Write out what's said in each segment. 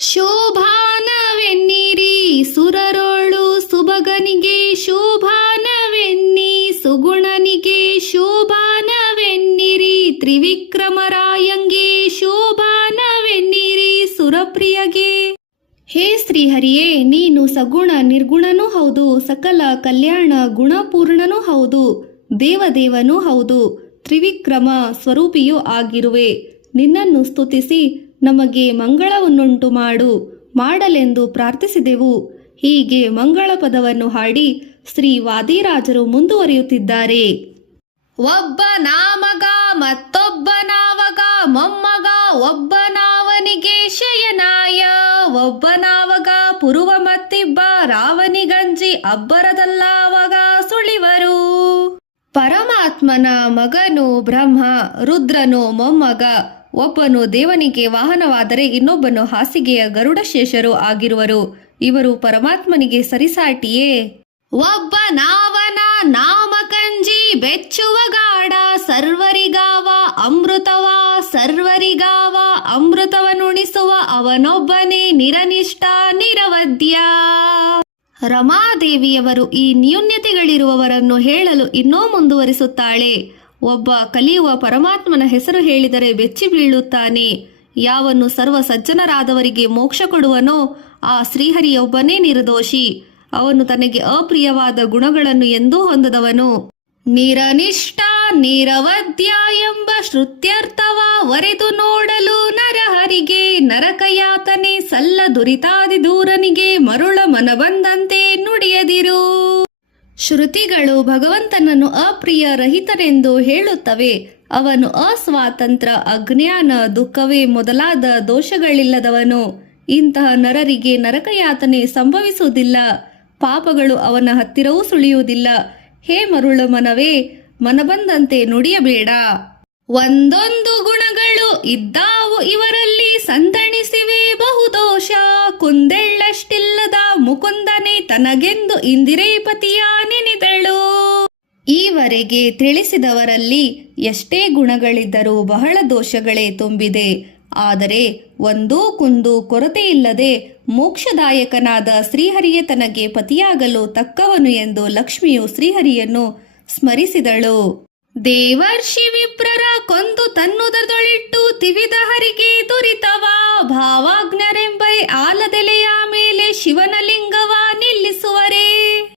ಶೋಭಾನವೆನ್ನಿರಿ ಸುರರೋಳು ಸುಬಗನಿಗೆ ಶೋಭಾನವೆನ್ನಿ ಸುಗುಣನಿಗೆ ಶೋಭಾನವೆನ್ನಿರಿ ತ್ರಿವಿಕ್ರಮರಾಯಂಗೆ ಶೋಭಾನವೆನ್ನಿರಿ ಸುರಪ್ರಿಯಗೆ. ಹೇ ಶ್ರೀಹರಿಯೇ, ನೀನು ಸಗುಣ ನಿರ್ಗುಣನೂ ಹೌದು, ಸಕಲ ಕಲ್ಯಾಣ ಗುಣಪೂರ್ಣನೂ ಹೌದು, ದೇವದೇವನೂ ಹೌದು, ತ್ರಿವಿಕ್ರಮ ಸ್ವರೂಪಿಯೂ ಆಗಿರುವೆ. ನಿನ್ನನ್ನು ಸ್ತುತಿಸಿ ನಮಗೆ ಮಂಗಳವನ್ನುಂಟು ಮಾಡಲೆಂದು ಪ್ರಾರ್ಥಿಸಿದೆವು. ಹೀಗೆ ಮಂಗಳ ಪದವನ್ನು ಹಾಡಿ ಶ್ರೀ ವಾದಿರಾಜರು ಮುಂದುವರಿಯುತ್ತಿದ್ದಾರೆ. ಒಬ್ಬ ನಾಮಗ ಮತ್ತೊಬ್ಬ ನಾವಗ ಮೊಮ್ಮಗ ಒಬ್ಬ ನಾವನಿಗೆ ಶಯನಾಯ ಒಬ್ಬ ನಾವಗ ಪುರುವ ಮತ್ತಿಬ್ಬ ರಾವನಿಗಂಜಿ ಅಬ್ಬರದಲ್ಲಾವಗ ಸುಳಿವರು. ಪರಮಾತ್ಮನ ಮಗನು ಬ್ರಹ್ಮ, ರುದ್ರನು ಮೊಮ್ಮಗ. ಒಬ್ಬನು ದೇವನಿಗೆ ವಾಹನವಾದರೆ ಇನ್ನೊಬ್ಬನು ಹಾಸಿಗೆಯ ಗರುಡಶೇಷರು ಆಗಿರುವರು. ಇವರು ಪರಮಾತ್ಮನಿಗೆ ಸರಿಸಾಟಿಯೇ. ಒಬ್ಬ ನಾವನ ನಾಮಕಂಜಿ ಬೆಚ್ಚುವ ಗಾಢ ಸರ್ವರಿಗಾವ ಅಮೃತವ ಸರ್ವರಿಗಾವ ಅಮೃತವನುಣಿಸುವ ಅವನೊಬ್ಬನೇ ನಿರನಿಷ್ಠ ನಿರವದ್ಯ. ರಮಾದೇವಿಯವರು ಈ ನ್ಯೂನ್ಯತೆಗಳಿರುವವರನ್ನು ಹೇಳಲು ಇನ್ನೂ ಮುಂದುವರಿಸುತ್ತಾಳೆ. ಒಬ್ಬ ಕಲಿಯುವ ಪರಮಾತ್ಮನ ಹೆಸರು ಹೇಳಿದರೆ ಬೆಚ್ಚಿ ಬೀಳುತ್ತಾನೆ. ಯಾವನು ಸರ್ವ ಸಜ್ಜನರಾದವರಿಗೆ ಮೋಕ್ಷ ಕೊಡುವನೋ ಆ ಶ್ರೀಹರಿಯೊಬ್ಬನೇ ನಿರ್ದೋಷಿ. ಅವನು ತನಗೆ ಅಪ್ರಿಯವಾದ ಗುಣಗಳನ್ನು ಎಂದೂ ಹೊಂದದವನು. ನಿರನಿಷ್ಠ ನಿರವದ್ಯ ಎಂಬ ಶ್ರುತ್ಯರ್ಥವ ವರೆದು ನೋಡಲು ನರಹರಿಗೆ ನರಕಯಾತನೆ ಸಲ್ಲ ದುರಿತಾದಿ ದೂರನಿಗೆ ಮರುಳ ಮನಬಂದಂತೆ ನುಡಿಯದಿರು. ಶ್ರುತಿಗಳು ಭಗವಂತನನ್ನು ಅಪ್ರಿಯ ರಹಿತನೆಂದು ಹೇಳುತ್ತವೆ. ಅವನು ಅಸ್ವಾತಂತ್ರ್ಯ, ಅಜ್ಞಾನ, ದುಃಖವೇ ಮೊದಲಾದ ದೋಷಗಳಿಲ್ಲದವನು. ಇಂತಹ ನರರಿಗೆ ನರಕಯಾತನೆ ಸಂಭವಿಸುವುದಿಲ್ಲ. ಪಾಪಗಳು ಅವನ ಹತ್ತಿರವೂ ಸುಳಿಯುವುದಿಲ್ಲ. ಹೇ ಮರುಳ ಮನವೇ, ಮನಬಂದಂತೆ ನುಡಿಯಬೇಡ. ಒಂದೊಂದು ಗುಣಗಳು ಇದ್ದಾವು ಇವರಲ್ಲಿ ಸಂತಣಿಸಿವೆ ಬಹುದೋಷ. ಕುಂದೆಳ್ಳಷ್ಟಿಲ್ಲದ ಮುಕುಂದನೆ ತನಗೆಂದು ಇಂದಿರೇಪತಿಯ ನೆನೆದಳು. ಈವರೆಗೆ ತಿಳಿಸಿದವರಲ್ಲಿ ಎಷ್ಟೇ ಗುಣಗಳಿದ್ದರೂ ಬಹಳ ದೋಷಗಳೇ ತುಂಬಿದೆ. ಆದರೆ ಒಂದೂ ಕುಂದು ಕೊರತೆಯಿಲ್ಲದೆ ಮೋಕ್ಷದಾಯಕನಾದ ಶ್ರೀಹರಿಯೇ ತನಗೆ ಪತಿಯಾಗಲು ತಕ್ಕವನು ಎಂದು ಲಕ್ಷ್ಮಿಯು ಶ್ರೀಹರಿಯನ್ನು ಸ್ಮರಿಸಿದಳು. ದೇವರ್ಷಿ ವಿಪ್ರರ ಕೊಂದು ತನ್ನುದರದೊಳಿಟ್ಟು ತಿವಿದ ಹರಿಗೆ ದುರಿತವ ಭಾವಾಜ್ಞರೆಂಬೈ ಆಲದೆಲೆಯ ಮೇಲೆ ಶಿವನ ಲಿಂಗವ ನಿಲ್ಲಿಸುವರೇ.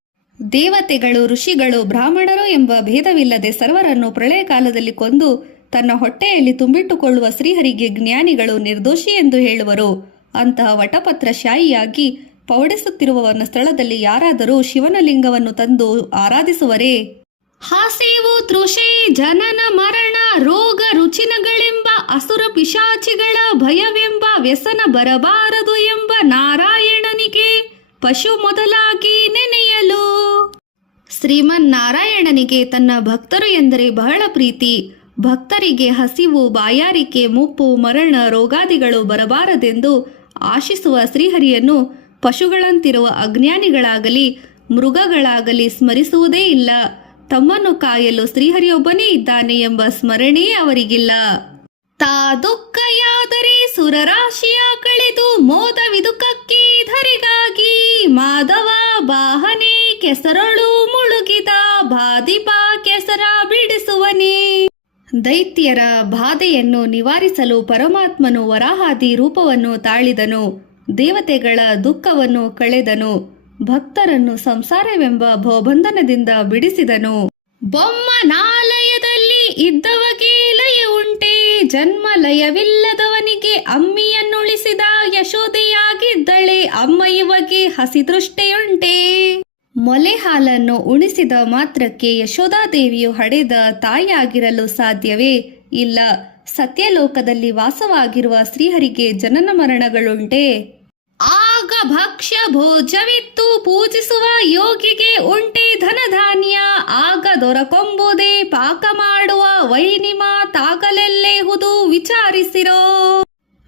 ದೇವತೆಗಳು, ಋಷಿಗಳು, ಬ್ರಾಹ್ಮಣರು ಎಂಬ ಭೇದವಿಲ್ಲದೆ ಸರ್ವರನ್ನು ಪ್ರಳಯ ಕಾಲದಲ್ಲಿ ಕೊಂದು ತನ್ನ ಹೊಟ್ಟೆಯಲ್ಲಿ ತುಂಬಿಟ್ಟುಕೊಳ್ಳುವ ಶ್ರೀಹರಿಗೆ ಜ್ಞಾನಿಗಳು ನಿರ್ದೋಷಿ ಎಂದು ಹೇಳುವರು. ಅಂತಹ ವಟಪತ್ರಶಾಹಿಯಾಗಿ ಪೌಡಿಸುತ್ತಿರುವವನ ಸ್ಥಳದಲ್ಲಿ ಯಾರಾದರೂ ಶಿವನ ಲಿಂಗವನ್ನು ತಂದು ಆರಾಧಿಸುವರೇ? ಹಾಸೇವು ತೃಷೆ ಜನನ ಮರಣ ರೋಗ ರುಚಿನಗಳೆಂಬ ಅಸುರ ಪಿಶಾಚಿಗಳ ಭಯವೆಂಬ ವ್ಯಸನ ಬರಬಾರದು ಎಂಬ ನಾರಾಯಣನಿಗೆ ಪಶು ಮೊದಲಾಗಿ ನೆನೆಯಲು. ಶ್ರೀಮನ್ನಾರಾಯಣನಿಗೆ ತನ್ನ ಭಕ್ತರು ಎಂದರೆ ಬಹಳ ಪ್ರೀತಿ. ಭಕ್ತರಿಗೆ ಹಸಿವು, ಬಾಯಾರಿಕೆ, ಮುಪ್ಪು, ಮರಣ, ರೋಗಾದಿಗಳು ಬರಬಾರದೆಂದು ಆಶಿಸುವ ಶ್ರೀಹರಿಯನ್ನು ಪಶುಗಳಂತಿರುವ ಅಜ್ಞಾನಿಗಳಾಗಲಿ ಮೃಗಗಳಾಗಲಿ ಸ್ಮರಿಸುವುದೇ ಇಲ್ಲ. ತಮ್ಮನ್ನು ಕಾಯಲು ಶ್ರೀಹರಿಯೊಬ್ಬನೇ ಇದ್ದಾನೆ ಎಂಬ ಸ್ಮರಣೆಯೇ ಅವರಿಗಿಲ್ಲ. ತಾ ದುಃಖಯಾದರೆ ಸುರರಾಶಿಯ ಕಳೆದು ಮೋದವಿದುಕಕ್ಕೆ ಧರಿಗಾಗಿ ಮಾಧವ ಬಾಹನೆ ಕೆಸರಳು ಮುಳುಗಿದ ಬಾದಿಪ ಕೆಸರ ಬಿಡಿಸುವನೇ. ದೈತ್ಯರ ಬಾಧೆಯನ್ನು ನಿವಾರಿಸಲು ಪರಮಾತ್ಮನು ವರಾಹಾದಿ ರೂಪವನ್ನು ತಾಳಿದನು. ದೇವತೆಗಳ ದುಃಖವನ್ನು ಕಳೆದನು. ಭಕ್ತರನ್ನು ಸಂಸಾರವೆಂಬ ಭವಬಂಧನದಿಂದ ಬಿಡಿಸಿದನು. ಬೊಮ್ಮನಾಲಯದಲ್ಲಿ ಇದ್ದವಗೆ ಲಯ ಉಂಟೆ, ಜನ್ಮ ಲಯವಿಲ್ಲದವನಿಗೆ ಅಮ್ಮಿಯನ್ನುಳಿಸಿದ ಯಶೋದೆಯಾಗಿದ್ದಳೆ ಅಮ್ಮ ಇವಗೆ ಹಸಿದೃಷ್ಟೆಯುಂಟೆ. ಮೊಲೆ ಹಾಲನ್ನು ಉಣಿಸಿದ ಮಾತ್ರಕ್ಕೆ ಯಶೋದಾದೇವಿಯು ಹಡೆದ ತಾಯಿಯಾಗಿರಲು ಸಾಧ್ಯವೇ ಇಲ್ಲ. ಸತ್ಯಲೋಕದಲ್ಲಿ ವಾಸವಾಗಿರುವ ಶ್ರೀಹರಿಗೆ ಜನನ ಮರಣಗಳುಂಟೆ. ಆಗ ಭಕ್ಷ್ಯ ಭೋಜವಿತ್ತು ಪೂಜಿಸುವ ಯೋಗಿಗೆ ಉಂಟೆ ಧನಧಾನ್ಯ. ಆಗ ದೊರಕೊಂಬುದೇ ಪಾಕ ಮಾಡುವ ವೈನಿಮ ತಾಗಲೆಲ್ಲೇಹುದು ವಿಚಾರಿಸಿರೋ.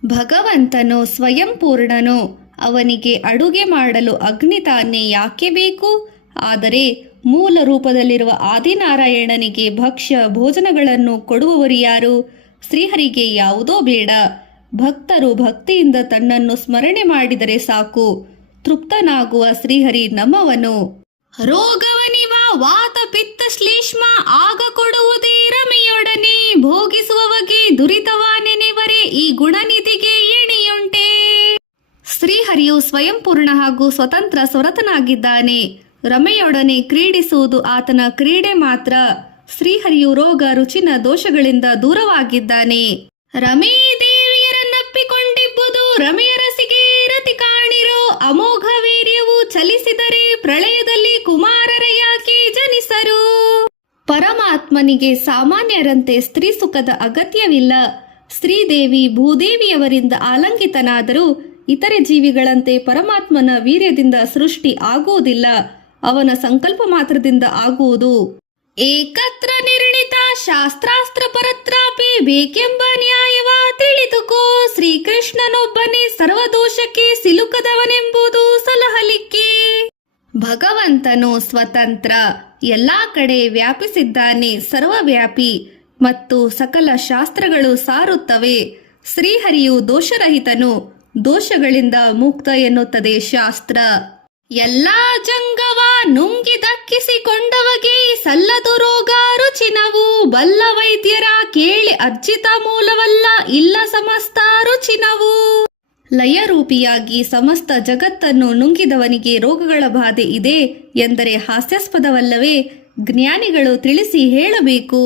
ಭಗವಂತನು ಸ್ವಯಂ ಪೂರ್ಣನು. ಅವನಿಗೆ ಅಡುಗೆ ಮಾಡಲು ಅಗ್ನಿ ತಾನೇ ಯಾಕೆ ಬೇಕು? ಆದರೆ ಮೂಲ ರೂಪದಲ್ಲಿರುವ ಆದಿನಾರಾಯಣನಿಗೆ ಭಕ್ಷ್ಯ ಭೋಜನಗಳನ್ನು ಕೊಡುವವರು ಯಾರು? ಶ್ರೀಹರಿಗೆ ಯಾವುದೋ ಬೇಡ. ಭಕ್ತರು ಭಕ್ತಿಯಿಂದ ತನ್ನನ್ನು ಸ್ಮರಣೆ ಮಾಡಿದರೆ ಸಾಕು, ತೃಪ್ತನಾಗುವ ಶ್ರೀಹರಿ ನಮ್ಮವನು. ರೋಗವನಿವ ವಾತ ಪಿತ್ತ ಶ್ಲೇಷ್ಮ ಆಗ ಕೊಡುವುದೇ ರಮೆಯೊಡನೆ, ಭೋಗಿಸುವವಗೆ ದುರಿತವ ನೆನೆವರೆ ಈ ಗುಣನಿಧಿಗೆ ಎಣೆಯುಂಟೆ. ಶ್ರೀಹರಿಯು ಸ್ವಯಂಪೂರ್ಣ ಹಾಗೂ ಸ್ವತಂತ್ರ ಸ್ವರತನಾಗಿದ್ದಾನೆ. ರಮೆಯೊಡನೆ ಕ್ರೀಡಿಸುವುದು ಆತನ ಕ್ರೀಡೆ ಮಾತ್ರ. ಶ್ರೀಹರಿಯು ರೋಗ ರುಚಿನ ದೋಷಗಳಿಂದ ದೂರವಾಗಿದ್ದಾನೆ. ರಮೇ ದೇವಿಯರನ್ನಪ್ಪಿಕೊಂಡಿಬ್ಬುದು ರಮೆಯ ರಸಿಗೆ ರತಿ ಕಾಣಿರೋ, ಅಮೋಘ ವೀರ್ಯವು ಚಲಿಸಿದರೆ ಪ್ರಳಯದಲ್ಲಿ ಕುಮಾರರ ಯಾಕೆ ಜನಿಸರು. ಪರಮಾತ್ಮನಿಗೆ ಸಾಮಾನ್ಯರಂತೆ ಸ್ತ್ರೀ ಸುಖದ ಅಗತ್ಯವಿಲ್ಲ. ಶ್ರೀದೇವಿ ಭೂದೇವಿಯವರಿಂದ ಆಲಂಕಿತನಾದರೂ ಇತರೆ ಜೀವಿಗಳಂತೆ ಪರಮಾತ್ಮನ ವೀರ್ಯದಿಂದ ಸೃಷ್ಟಿ ಆಗುವುದಿಲ್ಲ, ಅವನ ಸಂಕಲ್ಪ ಮಾತ್ರದಿಂದ ಆಗುವುದು. ಏಕತ್ರ ನಿರ್ಣಿತ ಶಾಸ್ತ್ರಾಸ್ತ್ರ ಪರತ್ರಾಪಿ ಬೇಕೆಂಬ ನ್ಯಾಯವ ತಿಳಿದುಕೋ, ಶ್ರೀಕೃಷ್ಣನೊಬ್ಬನೇ ಸರ್ವದೋಷಕ್ಕೆ ಸಿಲುಕದವನೆಂಬುದು ಸಲಹಲಿಕ್ಕೆ. ಭಗವಂತನು ಸ್ವತಂತ್ರ, ಎಲ್ಲಾ ಕಡೆ ವ್ಯಾಪಿಸಿದ್ದಾನೆ, ಸರ್ವವ್ಯಾಪಿ ಮತ್ತು ಸಕಲ ಶಾಸ್ತ್ರಗಳು ಸಾರುತ್ತವೆ. ಶ್ರೀಹರಿಯು ದೋಷರಹಿತನು, ದೋಷಗಳಿಂದ ಮುಕ್ತ ಎನ್ನುತ್ತದೆ ಶಾಸ್ತ್ರ. ಎಲ್ಲಾ ಜಂಗವ ನುಂಗಿ ದಕ್ಕಿಸಿಕೊಂಡವಗೆ ಸಲ್ಲದು ರೋಗ ರುಚಿನವು, ಬಲ್ಲ ವೈದ್ಯರ ಕೇಳಿ ಅರ್ಜಿತ ಮೂಲವಲ್ಲ ಇಲ್ಲ ಸಮಸ್ತ ರುಚಿನವು. ಲಯರೂಪಿಯಾಗಿ ಸಮಸ್ತ ಜಗತ್ತನ್ನು ನುಂಗಿದವನಿಗೆ ರೋಗಗಳ ಬಾಧೆ ಇದೆ ಎಂದರೆ ಹಾಸ್ಯಾಸ್ಪದವಲ್ಲವೇ? ಜ್ಞಾನಿಗಳು ತಿಳಿಸಿ ಹೇಳಬೇಕು.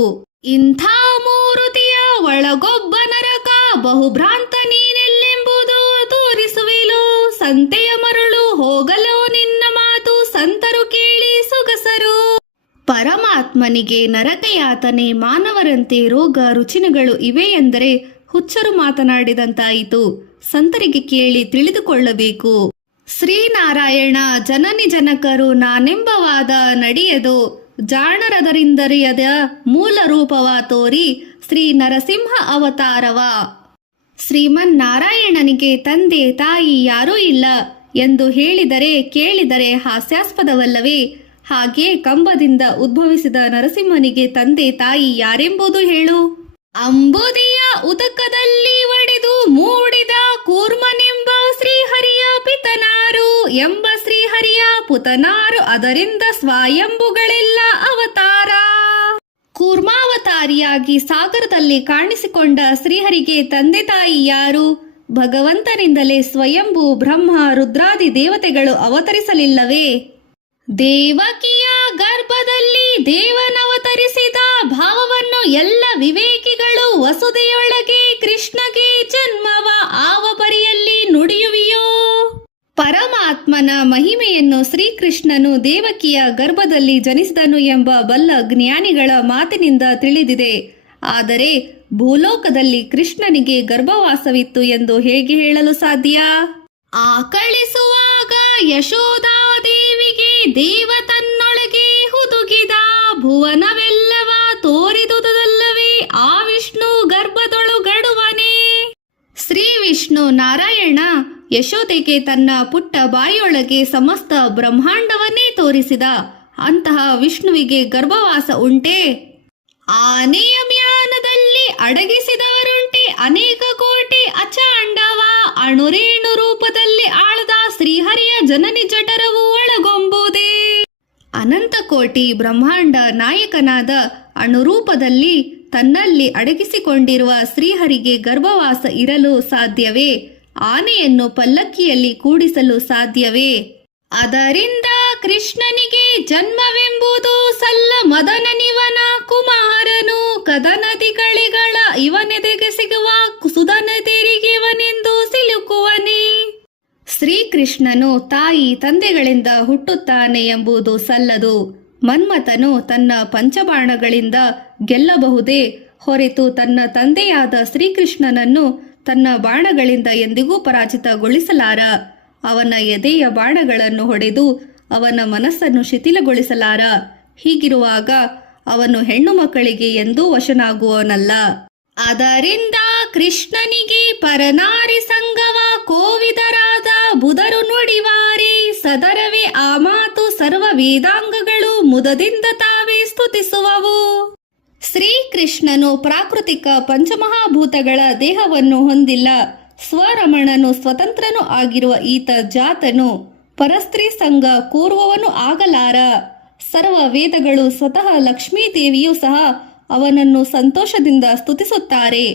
ಇಂಥ ಮೂರುತಿಯ ಒಳಗೊಬ್ಬ ನರಕ, ಬಹುಭ್ರಾಂತ ನೀನೆಲ್ಲೆಂಬುದು ತೋರಿಸುವಿಲು. ಸಂತೆಯ ಮರಳು ಹೋಗಲು ನಿನ್ನ ಮಾತು, ಸಂತರು ಕೇಳಿ ಸೊಗಸರು. ಪರಮಾತ್ಮನಿಗೆ ನರಕಯಾತನೆ, ಮಾನವರಂತೆ ರೋಗ ರುಚಿನಗಳು ಇವೆ ಎಂದರೆ ಹುಚ್ಚರು ಮಾತನಾಡಿದಂತಾಯಿತು. ಸಂತರಿಗೆ ಕೇಳಿ ತಿಳಿದುಕೊಳ್ಳಬೇಕು. ಶ್ರೀನಾರಾಯಣ ಜನನಿ ಜನಕರು ನಾನೆಂಬವಾದ ನಡೆಯದು, ಜಾಣರದರಿಂದರಿಯದ ಮೂಲ ರೂಪವ ತೋರಿ ಶ್ರೀ ನರಸಿಂಹ ಅವತಾರವ. ಶ್ರೀಮನ್ನಾರಾಯಣನಿಗೆ ತಂದೆ ತಾಯಿ ಯಾರೂ ಇಲ್ಲ ಎಂದು ಹೇಳಿದರೆ ಕೇಳಿದರೆ ಹಾಸ್ಯಾಸ್ಪದವಲ್ಲವೇ? ಹಾಗೆ ಕಂಬದಿಂದ ಉದ್ಭವಿಸಿದ ನರಸಿಂಹನಿಗೆ ತಂದೆ ತಾಯಿ ಯಾರೆಂಬುದು ಹೇಳು. ಅಂಬುದಿಯ ಉದಕದಲ್ಲಿ ಒಡೆದು ಮೂಡಿದ ಕೂರ್ಮನೆಂಬ ಶ್ರೀಹರಿಯ ಪಿತನಾರು ಎಂಬ ಶ್ರೀಹರಿಯ ಪುತನಾರು, ಅದರಿಂದ ಸ್ವಯಂಭುಗಳೆಲ್ಲ ಅವತಾರ. ಕೂರ್ಮಾವತಾರಿಯಾಗಿ ಸಾಗರದಲ್ಲಿ ಕಾಣಿಸಿಕೊಂಡ ಶ್ರೀಹರಿಗೆ ತಂದೆ ತಾಯಿ ಯಾರು? ಭಗವಂತನಿಂದಲೇ ಸ್ವಯಂಭೂ ಬ್ರಹ್ಮ ರುದ್ರಾದಿ ದೇವತೆಗಳು ಅವತರಿಸಲಿಲ್ಲವೇ? ದೇವಕಿಯ ಗರ್ಭದಲ್ಲಿ ದೇವನವತರಿಸಿದ ಭಾವವನ್ನು ಎಲ್ಲ ವಿವೇಕಿಗಳು ವಸುದೆಯೊಳಗೆ ಕೃಷ್ಣಗೆ ಜನ್ಮವ ಆವ ಪರಿಯಲ್ಲಿ ನುಡಿಯುವಿಯೋ? ಪರಮಾತ್ಮನ ಮಹಿಮೆಯನ್ನು ಶ್ರೀಕೃಷ್ಣನು ದೇವಕಿಯ ಗರ್ಭದಲ್ಲಿ ಜನಿಸಿದನು ಎಂಬ ಬಲ್ಲ ಜ್ಞಾನಿಗಳ ಮಾತಿನಿಂದ ತಿಳಿದಿದೆ. ಆದರೆ ಭೂಲೋಕದಲ್ಲಿ ಕೃಷ್ಣನಿಗೆ ಗರ್ಭವಾಸವಿತ್ತು ಎಂದು ಹೇಗೆ ಹೇಳಲು ಸಾಧ್ಯ? ಆಕಳಿಸುವಾಗ ಯಶೋದಾದೇವಿಗೆ ದೇವ ತನ್ನೊಳಗೆ ಹುದುಗಿದ, ಭುವನವೆಲ್ಲವ ತೋರಿದುದಲ್ಲವೇ ಆ ವಿಷ್ಣು ಗರ್ಭದೊಳಗಡುವನೇ. ಶ್ರೀ ವಿಷ್ಣು ನಾರಾಯಣ ಯಶೋದೆಗೆ ತನ್ನ ಪುಟ್ಟ ಬಾಯಿಯೊಳಗೆ ಸಮಸ್ತ ಬ್ರಹ್ಮಾಂಡವನ್ನೇ ತೋರಿಸಿದ. ಅಂತಹ ವಿಷ್ಣುವಿಗೆ ಗರ್ಭವಾಸ ಉಂಟೆ? ಆನೆಯ ಮ್ಯಾನದಲ್ಲಿ ಅಡಗಿಸಿದವರುಂಟೆ ಅನೇಕ ಕೋಟಿ ಅಚಾಂಡವ, ಅಣುರೇಣು ರೂಪದಲ್ಲಿ ಆಳದ ಶ್ರೀಹರಿಯ ಜನನಿ ಜಠರವು ಒಳಗೊಂಬುದೇ. ಅನಂತ ಕೋಟಿ ಬ್ರಹ್ಮಾಂಡ ನಾಯಕನಾದ ಅಣುರೂಪದಲ್ಲಿ ತನ್ನಲ್ಲಿ ಅಡಗಿಸಿಕೊಂಡಿರುವ ಶ್ರೀಹರಿಗೆ ಗರ್ಭವಾಸ ಇರಲು ಸಾಧ್ಯವೇ? ಆನೆಯನ್ನು ಪಲ್ಲಕ್ಕಿಯಲ್ಲಿ ಕೂಡಿಸಲು ಸಾಧ್ಯವೇ? ಅದರಿಂದ ಕೃಷ್ಣನಿಗೆ ಜನ್ಮವೆಂಬುದು ಸಲ್ಲ ಮದನನಿವನ ಕುಮಾರನು, ಕದನದಿಗಳಿಗಳ ಇವನೆದೆಗೆ ಸಿಗುವ ಸುಧನದಿರಿಗಿವನೆಂದು ಸಿಲುಕುವನೇ. ಶ್ರೀಕೃಷ್ಣನು ತಾಯಿ ತಂದೆಗಳಿಂದ ಹುಟ್ಟುತ್ತಾನೆ ಎಂಬುದು ಸಲ್ಲದು. ಮನ್ಮಥನು ತನ್ನ ಪಂಚಬಾಣಗಳಿಂದ ಗೆಲ್ಲಬಹುದೇ ಹೊರತು ತನ್ನ ತಂದೆಯಾದ ಶ್ರೀಕೃಷ್ಣನನ್ನು ತನ್ನ ಬಾಣಗಳಿಂದ ಎಂದಿಗೂ ಪರಾಜಿತಗೊಳಿಸಲಾರ. ಅವನ ಎದೆಯ ಬಾಣಗಳನ್ನು ಹೊಡೆದು ಅವನ ಮನಸ್ಸನ್ನು ಶಿಥಿಲಗೊಳಿಸಲಾರ. ಹೀಗಿರುವಾಗ ಅವನು ಹೆಣ್ಣು ಮಕ್ಕಳಿಗೆ ಎಂದೂ ವಶನಾಗುವನಲ್ಲ. ಅದರಿಂದ ಕೃಷ್ಣನಿಗೆ ಪರನಾರಿ ಸಂಗವ ಕೋವಿದರಾದ ಬುಧರು ನುಡಿವಾರಿ, ಸದರವೇ ಆ ಮಾತು ಸರ್ವ ವೇದಾಂಗಗಳು ಮುದದಿಂದ ತಾವೇ ಸ್ತುತಿಸುವವು. ಶ್ರೀಕೃಷ್ಣನು ಪ್ರಾಕೃತಿಕ ಪಂಚಮಹಾಭೂತಗಳ ದೇಹವನ್ನು ಹೊಂದಿಲ್ಲ. ಸ್ವರಮಣನು ಸ್ವತಂತ್ರನೂ ಆಗಿರುವ ಈತ ಜಾತನು, ಪರಸ್ತ್ರೀ ಸಂಘ ಕೋರುವವನು ಆಗಲಾರ. ಸರ್ವ ವೇದಗಳು ಸ್ವತಃ ಲಕ್ಷ್ಮೀದೇವಿಯೂ ಸಹ ಅವನನ್ನು ಸಂತೋಷದಿಂದ ಸ್ತುತಿಸುತ್ತಾರೆ.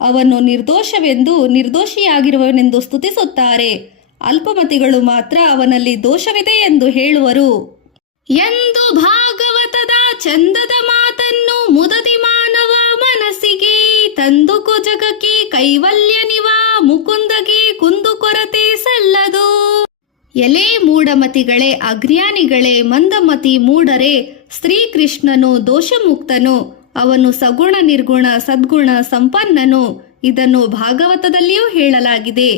ಅವನು ನಿರ್ದೋಷವೆಂದು ನಿರ್ದೋಷಿಯಾಗಿರುವನೆಂದು ಸ್ತುತಿಸುತ್ತಾರೆ. ಅಲ್ಪಮತಿಗಳು ಮಾತ್ರ ಅವನಲ್ಲಿ ದೋಷವಿದೆ ಎಂದು ಹೇಳುವರು. ಎಂದು ಭಾಗವತದ ಚಂದದ ಮಾತನ್ನು ಮುದದಿ ಮಾನವ ಮನಸ್ಸಿಗೆ ತಂದುಕೊ ಜಗಕ್ಕೆ ಕೈವಲ್ಯ ನಿವ ಮುಕುಂದಗೆ ಕುಂದು ಕೊರತೆ ಸಲ್ಲದು. ಎಲೆ ಮೂಢಮತಿಗಳೇ, ಅಜ್ಞಾನಿಗಳೇ, ಮಂದಮತಿ ಮೂಢರೇ, ಶ್ರೀಕೃಷ್ಣನು ದೋಷಮುಕ್ತನು. ಅವನು ಸಗುಣ ನಿರ್ಗುಣ ಸದ್ಗುಣ ಸಂಪನ್ನನು. ಇದನ್ನು ಭಾಗವತದಲ್ಲಿಯೂ ಹೇಳಲಾಗಿದೆ.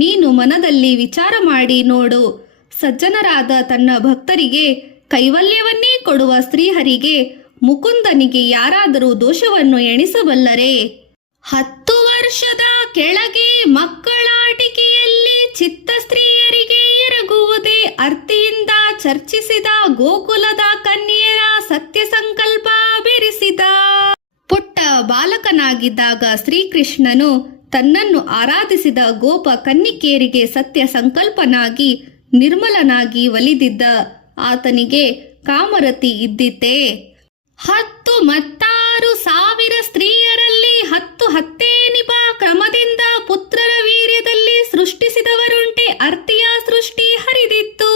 ನೀನು ಮನದಲ್ಲಿ ವಿಚಾರ ಮಾಡಿ ನೋಡು. ಸಜ್ಜನರಾದ ತನ್ನ ಭಕ್ತರಿಗೆ ಕೈವಲ್ಯವನ್ನೇ ಕೊಡುವ ಶ್ರೀಹರಿಗೆ, ಮುಕುಂದನಿಗೆ ಯಾರಾದರೂ ದೋಷವನ್ನು ಎಣಿಸಬಲ್ಲರೆ? 10 ವರ್ಷದ ಕೆಳಗೆ ಮಕ್ಕಳಾಟಿಕೆಯಲ್ಲಿ ಚಿತ್ತ ಸ್ತ್ರೀಯರಿಗೆ ಎರಗುವುದೇ ಅರ್ತಿಯಿಂದ ಚರ್ಚಿಸಿದ ಗೋಕುಲದ ಕನ್ಯೆಯರ ಸತ್ಯ ಸಂಕಲ್ಪ ಬೆರೆಸಿದ. ಪುಟ್ಟ ಬಾಲಕನಾಗಿದ್ದಾಗ ಶ್ರೀಕೃಷ್ಣನು ತನ್ನನ್ನು ಆರಾಧಿಸಿದ ಗೋಪ ಕನ್ನಿಕೆಯರಿಗೆ ಸತ್ಯ ಸಂಕಲ್ಪನಾಗಿ ನಿರ್ಮಲನಾಗಿ ಒಲಿದಿದ್ದ. ಆತನಿಗೆ ಕಾಮರತಿ ಇದ್ದಿತ್ತೆ. 10,000 ಸ್ತ್ರೀಯರಲ್ಲಿ 10 ಕ್ರಮದಿಂದ ಪುತ್ರರ ವೀರ್ಯದಲ್ಲಿ ಸೃಷ್ಟಿಸಿದವರುಂಟೆ ಅರ್ತಿಯ ಸೃಷ್ಟಿ ಹರಿದಿತ್ತು.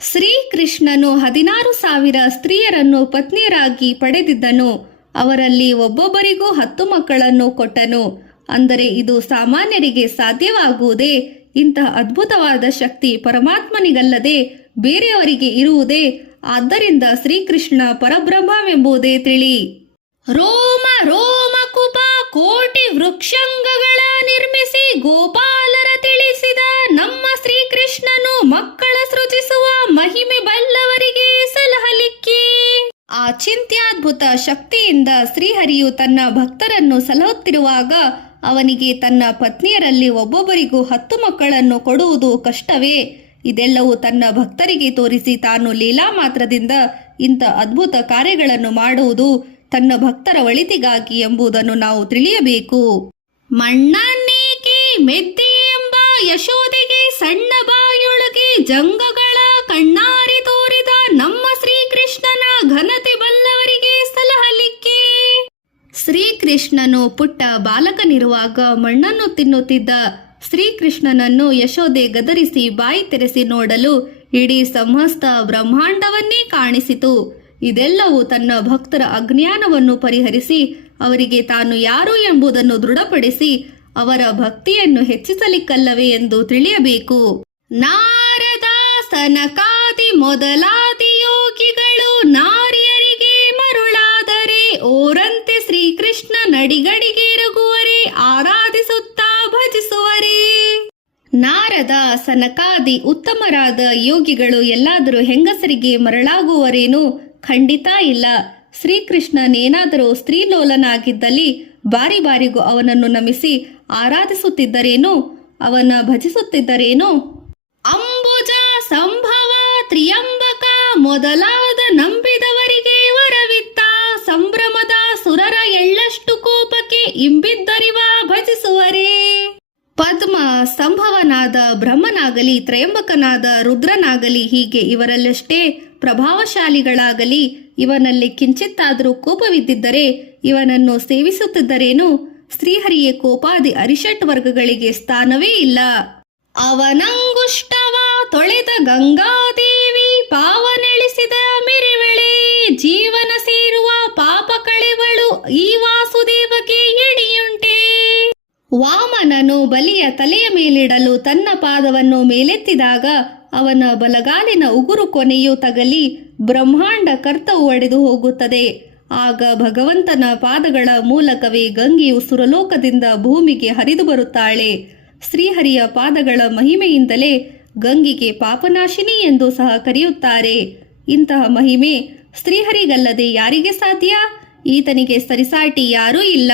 ಶ್ರೀಕೃಷ್ಣನು 16,000 ಸ್ತ್ರೀಯರನ್ನು ಪತ್ನಿಯರಾಗಿ ಪಡೆದಿದ್ದನು. ಅವರಲ್ಲಿ ಒಬ್ಬೊಬ್ಬರಿಗೂ 10 ಮಕ್ಕಳನ್ನು ಕೊಟ್ಟನು. ಅಂದರೆ ಇದು ಸಾಮಾನ್ಯರಿಗೆ ಸಾಧ್ಯವಾಗುವುದೇ? ಇಂತಹ ಅದ್ಭುತವಾದ ಶಕ್ತಿ ಪರಮಾತ್ಮನಿಗಲ್ಲದೆ ಬೇರೆಯವರಿಗೆ ಇರುವುದೇ? ಆದ್ದರಿಂದ ಶ್ರೀಕೃಷ್ಣ ಪರಬ್ರಹ್ಮವೆಂಬುದೇ ತಿಳಿ. ರೋಮ ರೋಮ ಕುಪ ಕೋಟಿ ವೃಕ್ಷಂಗಗಳ ನಿರ್ಮಿಸಿ ಗೋಪಾಲರ ತಿಳಿಸಿದ ನಮ್ಮ ಶ್ರೀಕೃಷ್ಣನು ಮಕ್ಕಳ ಸೃಜಿಸುವ ಮಹಿಮೆ ಬಲ್ಲವರಿಗೆ ಸಲಹಲಿಕ್ಕೆ. ಆ ಚಿಂತ್ಯಾದ್ಭುತ ಶಕ್ತಿಯಿಂದ ಶ್ರೀಹರಿಯು ತನ್ನ ಭಕ್ತರನ್ನು ಸಲಹುತ್ತಿರುವಾಗ ಅವನಿಗೆ ತನ್ನ ಪತ್ನಿಯರಲ್ಲಿ ಒಬ್ಬೊಬ್ಬರಿಗೂ 10 ಮಕ್ಕಳನ್ನು ಕೊಡುವುದು ಕಷ್ಟವೇ? ಇದೆಲ್ಲವೂ ತನ್ನ ಭಕ್ತರಿಗೆ ತೋರಿಸಿ ತಾನು ಲೀಲಾ ಮಾತ್ರದಿಂದ ಇಂಥ ಅದ್ಭುತ ಕಾರ್ಯಗಳನ್ನು ಮಾಡುವುದು ತನ್ನ ಭಕ್ತರ ಒಳಿತಿಗಾಗಿ ಎಂಬುದನ್ನು ನಾವು ತಿಳಿಯಬೇಕು. ಮಣ್ಣನ್ನೇಕೆ ಮೆದ್ದೆ ಎಂಬ ಯಶೋದೆಗೆ ಸಣ್ಣ ಬಾಯೊಳಗೆ ಜಂಗಗಳ ಕಣ್ಣಾರಿ ತೋರಿದ ನಮ್ಮ ಶ್ರೀಕೃಷ್ಣನ ಘನತೆ ಬಲ್ಲವರಿಗೆ ಸಲಹಲಿಕ್ಕೆ. ಶ್ರೀಕೃಷ್ಣನು ಪುಟ್ಟ ಬಾಲಕನಿರುವಾಗ ಮಣ್ಣನ್ನು ತಿನ್ನುತ್ತಿದ್ದ ಶ್ರೀಕೃಷ್ಣನನ್ನು ಯಶೋದೆ ಗದರಿಸಿ ಬಾಯಿ ತೆರೆಸಿ ನೋಡಲು ಇಡೀ ಸಮಸ್ತ ಬ್ರಹ್ಮಾಂಡವನ್ನೇ ಕಾಣಿಸಿತು. ಇದೆಲ್ಲವೂ ತನ್ನ ಭಕ್ತರ ಅಜ್ಞಾನವನ್ನು ಪರಿಹರಿಸಿ ಅವರಿಗೆ ತಾನು ಯಾರು ಎಂಬುದನ್ನು ದೃಢಪಡಿಸಿ ಅವರ ಭಕ್ತಿಯನ್ನು ಹೆಚ್ಚಿಸಲಿಕ್ಕಲ್ಲವೇ ಎಂದು ತಿಳಿಯಬೇಕು. ನಾರದ ಸನಕಾದಿ ಮೊದಲಾದಿ ಯೋಗಿಗಳು ನಾರಿಯರಿಗೆ ಮರುಳಾದರೆ ಓರಂತೆ ಶ್ರೀಕೃಷ್ಣ ನಡಿಗಡಿಗೆ ಎರಗುವರೆ, ಆರಾಧಿಸುತ್ತಾ ಭಜಿಸುವರೇ. ನಾರದ ಸನಕಾದಿ ಉತ್ತಮರಾದ ಯೋಗಿಗಳು ಎಲ್ಲಾದರೂ ಹೆಂಗಸರಿಗೆ ಮರಳಾಗುವರೇನು? ಖಂಡಿತ ಇಲ್ಲ. ಶ್ರೀಕೃಷ್ಣನೇನಾದರೂ ಸ್ತ್ರೀಲೋಲನಾಗಿದ್ದಲ್ಲಿ ಬಾರಿ ಬಾರಿಗೂ ಅವನನ್ನು ನಮಿಸಿ ಆರಾಧಿಸುತ್ತಿದ್ದರೇನು? ಅವನ ಭಜಿಸುತ್ತಿದ್ದರೇನು? ಅಂಬುಜ ಸಂಭವ ತ್ರಿಯಂಬಕ ಮೊದಲಾದ ನಂಬಿದವರಿಗೆ ವರವಿತ್ತ. ಸಂಭ್ರಮದ ಸುರರ ಎಳ್ಳಷ್ಟು ಕೋಪಕ್ಕೆ ಇಂಬಿದ್ದರಿವ ಭಜಿಸುವರೇ. ಪದ್ಮ ಸಂಭವನಾದ ಬ್ರಹ್ಮನಾಗಲಿ ತ್ರಯಂಬಕನಾದ ರುದ್ರನಾಗಲಿ ಹೀಗೆ ಇವರಲ್ಲಷ್ಟೇ ಪ್ರಭಾವಶಾಲಿಗಳಾಗಲಿ ಇವನಲ್ಲಿ ಕಿಂಚಿತ್ತಾದರೂ ಕೋಪವಿದ್ದಿದ್ದರೆ ಇವನನ್ನು ಸೇವಿಸುತ್ತಿದ್ದರೇನು? ಶ್ರೀಹರಿಯ ಕೋಪಾದಿ ಅರಿಷಟ್ ವರ್ಗಗಳಿಗೆ ಸ್ಥಾನವೇ ಇಲ್ಲ. ಅವನಂಗುಷ್ಟವ ತೊಳೆದ ಗಂಗಾದೇವಿ ಪಾವನೆಳಿಸಿದ ಮಿರಿವೆಳೆ, ಜೀವನ ಸೇರುವ ಪಾಪ ಕಳೆವಳು ಈ ವಾಸುದೇವಗೆ ಎಣಿಯುಂಟೆ. ವಾಮನನು ಬಲಿಯ ತಲೆಯ ಮೇಲಿಡಲು ತನ್ನ ಪಾದವನ್ನು ಮೇಲೆತ್ತಿದಾಗ ಅವನ ಬಲಗಾಲಿನ ಉಗುರು ಕೊನೆಯು ತಗಲಿ ಬ್ರಹ್ಮಾಂಡ ಕರ್ತವು ಒಡೆದು ಹೋಗುತ್ತದೆ. ಆಗ ಭಗವಂತನ ಪಾದಗಳ ಮೂಲಕವೇ ಗಂಗೆಯು ಸುರಲೋಕದಿಂದ ಭೂಮಿಗೆ ಹರಿದು ಬರುತ್ತಾಳೆ. ಶ್ರೀಹರಿಯ ಪಾದಗಳ ಮಹಿಮೆಯಿಂದಲೇ ಗಂಗೆಗೆ ಪಾಪನಾಶಿನಿ ಎಂದು ಸಹ ಕರೆಯುತ್ತಾರೆ. ಇಂತಹ ಮಹಿಮೆ ಶ್ರೀಹರಿಗಲ್ಲದೆ ಯಾರಿಗೆ ಸಾಧ್ಯ? ಈತನಿಗೆ ಸರಿಸಾಟಿ ಯಾರೂ ಇಲ್ಲ.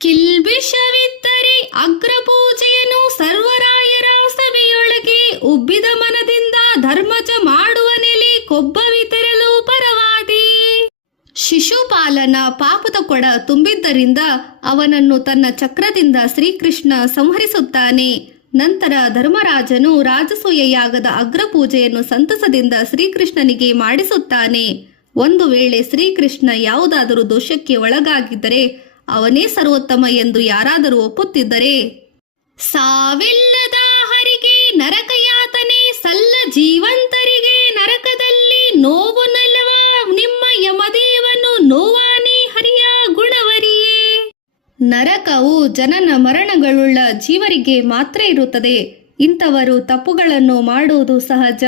ಕಿಲ್ಬಿಷವಿದ್ದರೆ ಅಗ್ರಪೂಜೆಯನ್ನು ಸರ್ವರಾಯರ ಸಭೆಯೊಳಗೆ ಉಬ್ಬಿದ ಮನದಿಂದ ಧರ್ಮಜ ಮಾಡುವ ನೆಲೆ ಕೊಬ್ಬವಿತರಲು ಪರವಾದಿ. ಶಿಶುಪಾಲ ಶಿಶುಪಾಲನ ಪಾಪದ ಕೊಡ ತುಂಬಿದ್ದರಿಂದ ಅವನನ್ನು ತನ್ನ ಚಕ್ರದಿಂದ ಶ್ರೀಕೃಷ್ಣ ಸಂಹರಿಸುತ್ತಾನೆ. ನಂತರ ಧರ್ಮರಾಜನು ರಾಜಸೂಯ ಯಾಗದ ಅಗ್ರಪೂಜೆಯನ್ನು ಸಂತಸದಿಂದ ಶ್ರೀಕೃಷ್ಣನಿಗೆ ಮಾಡಿಸುತ್ತಾನೆ. ಒಂದು ವೇಳೆ ಶ್ರೀಕೃಷ್ಣ ಯಾವುದಾದರೂ ದೋಷಕ್ಕೆ ಒಳಗಾಗಿದ್ದರೆ ಅವನೇ ಸರ್ವೋತ್ತಮ ಎಂದು ಯಾರಾದರೂ ಒಪ್ಪುತ್ತಿದ್ದರೆ, ಸಾವಿಲ್ಲದ ಹರಿಗೆ ನರಕ ಯಾತನೆ ಸಲ್ಲ ಜೀವಂತರಿಗೆ ನರಕದಲ್ಲಿ ನೋವು ನಲವ ನಿಮ್ಮ ಯಮದೇವನು ನೋವಾನಿ ಹರಿಯ ಗುಣವರಿಯೇ. ನರಕವು ಜನನ ಮರಣಗಳುಳ್ಳ ಜೀವರಿಗೆ ಮಾತ್ರ ಇರುತ್ತದೆ. ಇಂಥವರು ತಪ್ಪುಗಳನ್ನು ಮಾಡುವುದು ಸಹಜ.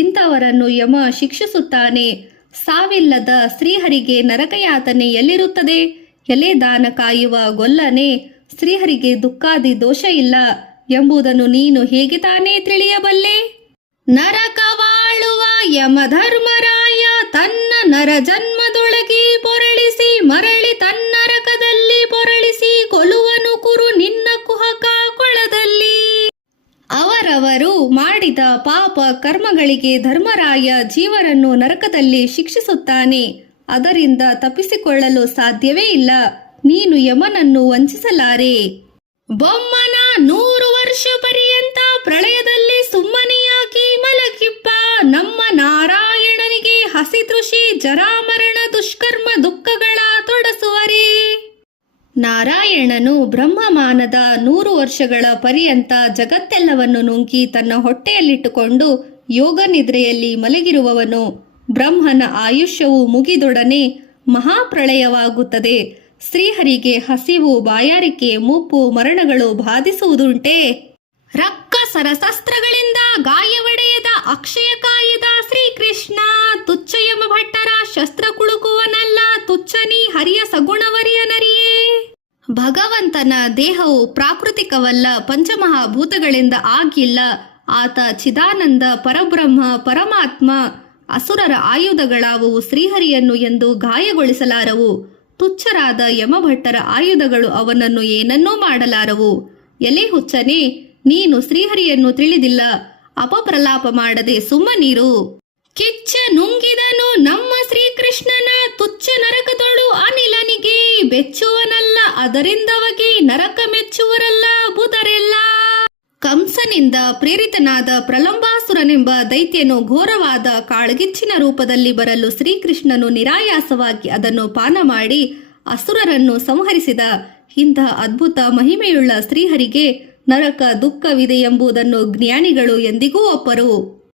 ಇಂಥವರನ್ನು ಯಮ ಶಿಕ್ಷಿಸುತ್ತಾನೆ. ಸಾವಿಲ್ಲದ ಶ್ರೀಹರಿಗೆ ನರಕಯಾತನೆ ಎಲ್ಲಿರುತ್ತದೆ? ಎಲೆ ದಾನ ಕಾಯುವ ಗೊಲ್ಲನೆ, ಶ್ರೀಹರಿಗೆ ದುಃಖಾದಿ ದೋಷ ಇಲ್ಲ ಎಂಬುದನ್ನು ನೀನು ಹೇಗೆ ತಾನೇ ತಿಳಿಯಬಲ್ಲೆ? ನರಕವಾಳುವ ಯಮಧರ್ಮರಾಯ ತನ್ನ ನರ ಜನ್ಮದೊಳಗೆ ಪೊರಳಿಸಿ ಮರಳಿ ತನ್ನರಕದಲ್ಲಿ ಪೊರಳಿಸಿ ಕೊಲುವನು ಕುರು ನಿನ್ನ ಕುಹಕ ಕೊಳದಲ್ಲಿ. ಅವರವರು ಮಾಡಿದ ಪಾಪ ಕರ್ಮಗಳಿಗೆ ಧರ್ಮರಾಯ ಜೀವರನ್ನು ನರಕದಲ್ಲಿ ಶಿಕ್ಷಿಸುತ್ತಾನೆ. ಅದರಿಂದ ತಪ್ಪಿಸಿಕೊಳ್ಳಲು ಸಾಧ್ಯವೇ ಇಲ್ಲ. ನೀನು ಯಮನನ್ನು ವಂಚಿಸಲಾರೆ. ಬೊಮ್ಮನ 100 ವರ್ಷ ಪರ್ಯಂತ ಪ್ರಳಯದಲ್ಲಿ ಸುಮ್ಮನೆಯಾಗಿ ಮಲಗಿಪ್ಪ. ನಮ್ಮ ನಾರಾಯಣನಿಗೆ ಹಸಿತೃಷಿ ಜರಾಮರಣ ದುಷ್ಕರ್ಮ ದುಃಖಗಳ ತೊಡಸುವರೇ. ನಾರಾಯಣನು ಬ್ರಹ್ಮಮಾನದ 100 ವರ್ಷಗಳ ಪರ್ಯಂತ ಜಗತ್ತೆಲ್ಲವನ್ನು ನುಂಗಿ ತನ್ನ ಹೊಟ್ಟೆಯಲ್ಲಿಟ್ಟುಕೊಂಡು ಯೋಗ ನಿದ್ರೆಯಲ್ಲಿ ಮಲಗಿರುವವನು. ಬ್ರಹ್ಮನ ಆಯುಷ್ಯವು ಮುಗಿದೊಡನೆ ಮಹಾಪ್ರಳಯವಾಗುತ್ತದೆ. ಶ್ರೀಹರಿಗೆ ಹಸಿವು, ಬಾಯಾರಿಕೆ, ಮುಪ್ಪು, ಮರಣಗಳು ಬಾಧಿಸುವುದುಂಟೆ? ರಕ್ಕಸರ ಶಸ್ತ್ರಗಳಿಂದ ಗಾಯವಡೆಯದ ಅಕ್ಷಯಕಾಯದ ಶ್ರೀಕೃಷ್ಣ ತುಚ್ಛ ಯಮ ಭಟ್ಟರ ಶಸ್ತ್ರ ಕುಳುಕುವನಲ್ಲ. ತುಚ್ಛನಿ ಹರಿಯ ಸಗುಣವರಿಯ ನರಿಯೇ. ಭಗವಂತನ ದೇಹವು ಪ್ರಾಕೃತಿಕವಲ್ಲ, ಪಂಚಮಹಾಭೂತಗಳಿಂದ ಆಗಿಲ್ಲ. ಆತ ಚಿದಾನಂದ ಪರಬ್ರಹ್ಮ ಪರಮಾತ್ಮ. ಅಸುರರ ಆಯುಧಗಳಾವುವು ಶ್ರೀಹರಿಯನ್ನು ಎಂದು ಗಾಯಗೊಳಿಸಲಾರವು. ತುಚ್ಛರಾದ ಯಮಭಟ್ಟರ ಆಯುಧಗಳು ಅವನನ್ನು ಏನನ್ನೂ ಮಾಡಲಾರವು. ಎಲೆ ಹುಚ್ಚನೆ, ನೀನು ಶ್ರೀಹರಿಯನ್ನು ತಿಳಿದಿಲ್ಲ. ಅಪಪ್ರಲಾಪ ಮಾಡದೆ ಸುಮ್ಮನಿರು. ಕಿಚ್ಚ ನುಂಗಿದನು ನಮ್ಮ ಶ್ರೀಕೃಷ್ಣನ ತುಚ್ಛ ನರಕದೊಳು ಅನಿಲನಿಗೆ ಬೆಚ್ಚುವನಲ್ಲ. ಅದರಿಂದವಗೆ ನರಕ ಮೆಚ್ಚುವರಲ್ಲ ಬುಧರೆಲ್ಲ. ಕಂಸನಿಂದ ಪ್ರೇರಿತನಾದ ಪ್ರಲಂಬಾಸುರನೆಂಬ ದೈತ್ಯನು ಘೋರವಾದ ಕಾಳ್ಗಿಚ್ಚಿನ ರೂಪದಲ್ಲಿ ಬರಲು ಶ್ರೀಕೃಷ್ಣನು ನಿರಾಯಾಸವಾಗಿ ಅದನ್ನು ಪಾನ ಮಾಡಿ ಅಸುರರನ್ನು ಸಂಹರಿಸಿದ. ಇಂತಹ ಅದ್ಭುತ ಮಹಿಮೆಯುಳ್ಳ ಶ್ರೀಹರಿಗೆ ನರಕ ದುಃಖವಿದೆ ಎಂಬುದನ್ನು ಜ್ಞಾನಿಗಳು ಎಂದಿಗೂ ಒಪ್ಪರು.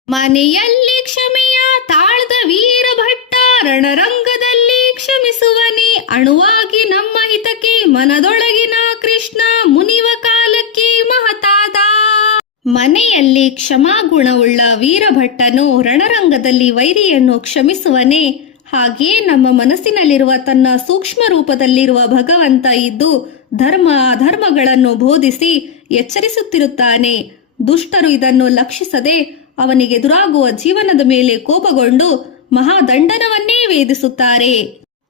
ಮನೆಯಲ್ಲಿ ಕ್ಷಮೆಯ ತಾಳ್ದ ವೀರಭಟ್ಟ ರಣರಂಗದಲ್ಲಿ ಕ್ಷಮಿಸುವನೇ. ಅಣುವಾಗಿ ನಮ್ಮ ಹಿತಕ್ಕೆ ಮನದೊಳಗಿನ ಕೃಷ್ಣ ಮುನಿವ ಕಾಲಕ್ಕೆ ಮಹತಾದ. ಮನೆಯಲ್ಲಿ ಕ್ಷಮಾಗುಣವುಳ್ಳ ವೀರಭಟ್ಟನು ರಣರಂಗದಲ್ಲಿ ವೈರಿಯನ್ನು ಕ್ಷಮಿಸುವನೇ. ಹಾಗೆಯೇ ನಮ್ಮ ಮನಸ್ಸಿನಲ್ಲಿರುವ ತನ್ನ ಸೂಕ್ಷ್ಮ ರೂಪದಲ್ಲಿರುವ ಭಗವಂತ ಇದ್ದು ಧರ್ಮ ಅಧರ್ಮಗಳನ್ನು ಬೋಧಿಸಿ ಎಚ್ಚರಿಸುತ್ತಿರುತ್ತಾನೆ. ದುಷ್ಟರು ಇದನ್ನು ಲಕ್ಷಿಸದೆ ಅವನಿಗೆದುರಾಗುವ ಜೀವನದ ಮೇಲೆ ಕೋಪಗೊಂಡು ಮಹಾದಂಡನವನ್ನೇ ವೇದಿಸುತ್ತಾರೆ.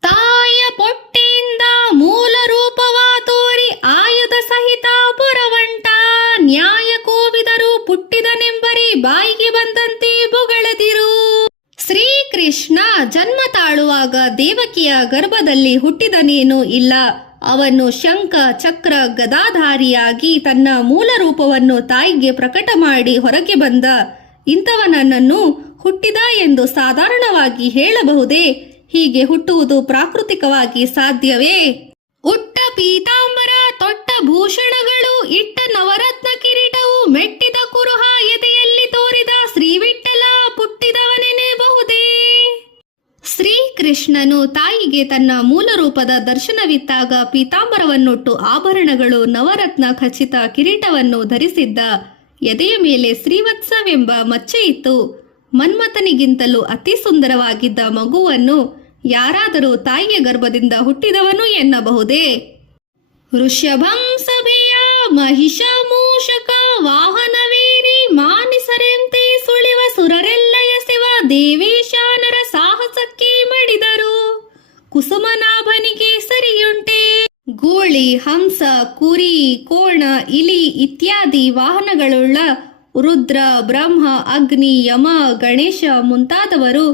ತಾಯ ಪೊಟ್ಟೆಯಿಂದ ಮೂಲ ರೂಪವ ತೋರಿ ಆಯುಧ ಸಹಿತ ಪುರವಂಟ. ನ್ಯಾಯ ಕೋವಿದರು ಪುಟ್ಟಿದನೆಂಬರಿ ಬಾಯಿಗೆ ಬಂದಂತೆ ಬೊಗಳದಿರು. ಶ್ರೀಕೃಷ್ಣ ಜನ್ಮ ತಾಳುವಾಗ ದೇವಕಿಯ ಗರ್ಭದಲ್ಲಿ ಹುಟ್ಟಿದನೇನೂ ಇಲ್ಲ. ಅವನು ಶಂಖ ಚಕ್ರ ಗದಾಧಾರಿಯಾಗಿ ತನ್ನ ಮೂಲ ರೂಪವನ್ನು ತಾಯಿಗೆ ಪ್ರಕಟ ಮಾಡಿ ಹೊರಗೆ ಬಂದ. ಇಂಥವನನ್ನು ಹುಟ್ಟಿದ ಎಂದು ಸಾಧಾರಣವಾಗಿ ಹೇಳಬಹುದೇ? ಹೀಗೆ ಹುಟ್ಟುವುದು ಪ್ರಾಕೃತಿಕವಾಗಿ ಸಾಧ್ಯವೇ? ಉಟ್ಟ ಪೀತಾಂಬರ, ತೊಟ್ಟ ಭೂಷಣಗಳು, ಇಟ್ಟ ನವರತ್ನ ಕಿರೀಟವು, ಮೆಟ್ಟಿದ ಕುರುಹ ಎದೆಯಲ್ಲಿ ತೋರಿದ ಶ್ರೀವಿಠಲ ಪುಟ್ಟಿದವನೆನ್ನಬಹುದೇ? ಶ್ರೀಕೃಷ್ಣನು ತಾಯಿಗೆ ತನ್ನ ಮೂಲ ರೂಪದ ದರ್ಶನವಿತ್ತಾಗ ಪೀತಾಂಬರವನ್ನುಟ್ಟು ಆಭರಣಗಳು, ನವರತ್ನ ಖಚಿತ ಕಿರೀಟವನ್ನು ಧರಿಸಿದ್ದ. ಎದೆಯ ಮೇಲೆ ಶ್ರೀವತ್ಸವೆಂಬ ಮಚ್ಚೆ ಇತ್ತು. ಮನ್ಮಥನಿಗಿಂತಲೂ ಅತಿ ಸುಂದರವಾಗಿದ್ದ ಮಗುವನ್ನು ಯಾರಾದರೂ ತಾಯಿಯ ಗರ್ಭದಿಂದ ಹುಟ್ಟಿದವನು ಎನ್ನಬಹುದೇ? ಋಷಭಂ ಸಭೆಯ ಮಹಿಷ ಮೂಷಕ ವಾಹನವೇರಿ ಮಾನಿಸರೆಂತೆ ಸುಳಿವ ಸುರರೆಲ್ಲ ಎಸೆವ ದೇವೇಶಾನರ ಸಾಹಸಕ್ಕೆ ಮಡಿದರು. ಕುಸುಮನಾಭನಿಗೆ ಸರಿಯುಂಟೆ? ಗೂಳಿ, ಹಂಸ, ಕುರಿ, ಕೋಣ, ಇಲಿ ಇತ್ಯಾದಿ ವಾಹನಗಳುಳ್ಳ ರುದ್ರ, ಬ್ರಹ್ಮ, ಅಗ್ನಿ, ಯಮ, ಗಣೇಶ ಮುಂತಾದವರು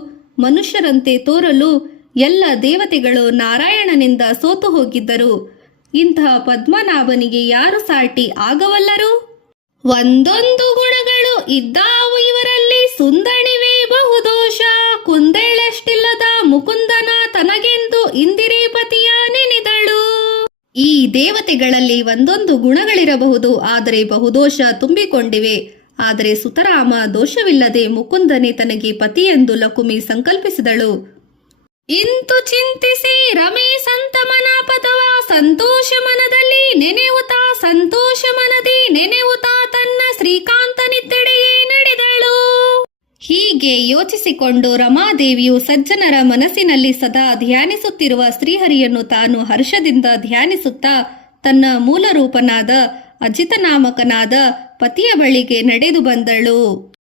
ಮನುಷ್ಯರಂತೆ ತೋರಲು ಎಲ್ಲ ದೇವತೆಗಳು ನಾರಾಯಣನಿಂದ ಸೋತು ಹೋಗಿದ್ದರು. ಇಂತಹ ಪದ್ಮನಾಭನಿಗೆ ಯಾರು ಸಾಟಿ ಆಗವಲ್ಲರು? ಒಂದೊಂದು ಗುಣಗಳು ಇದ್ದಾವು ಇವರಲ್ಲಿ, ಸುಂದಣಿವೆ ಬಹುದೋಷ. ಕುಂದೆಳೆಷ್ಟಿಲ್ಲದ ಮುಕುಂದನ ತನಗೆಂದು ಇಂದಿರೇಪತಿಯ ನೆನೆದಳು. ಈ ದೇವತೆಗಳಲ್ಲಿ ಒಂದೊಂದು ಗುಣಗಳಿರಬಹುದು, ಆದರೆ ಬಹುದೋಷ ತುಂಬಿಕೊಂಡಿವೆ. ಆದರೆ ಸುತರಾಮ ದೋಷವಿಲ್ಲದೆ ಮುಕುಂದನೆ ತನಗೆ ಪತಿಯೆಂದು ಲಕುಮಿ ಸಂಕಲ್ಪಿಸಿದಳು. ಇಂತು ಚಿಂತಿಸಿ ರಮೇ ಸಂತಮನ ಪದವ ಸಂತೋಷ ಮನದಲ್ಲಿ ನೆನೆಯುತ್ತಾ, ಸಂತೋಷ ಮನದಿ ನೆನೆಯುತ್ತಾ ತನ್ನ ಶ್ರೀಕಾಂತನಿದ್ದೆಡೆಯೇ ನಡೆದಳು. ಹೀಗೆ ಯೋಚಿಸಿಕೊಂಡು ರಮಾದೇವಿಯು ಸಜ್ಜನರ ಮನಸ್ಸಿನಲ್ಲಿ ಸದಾ ಧ್ಯಾನಿಸುತ್ತಿರುವ ಶ್ರೀಹರಿಯನ್ನು ತಾನು ಹರ್ಷದಿಂದ ಧ್ಯಾನಿಸುತ್ತಾ ತನ್ನ ಮೂಲ ರೂಪನಾದ ಅಜಿತನಾಮಕನಾದ ಪತಿಯ ಬಳಿಗೆ ನಡೆದು ಬಂದಳು.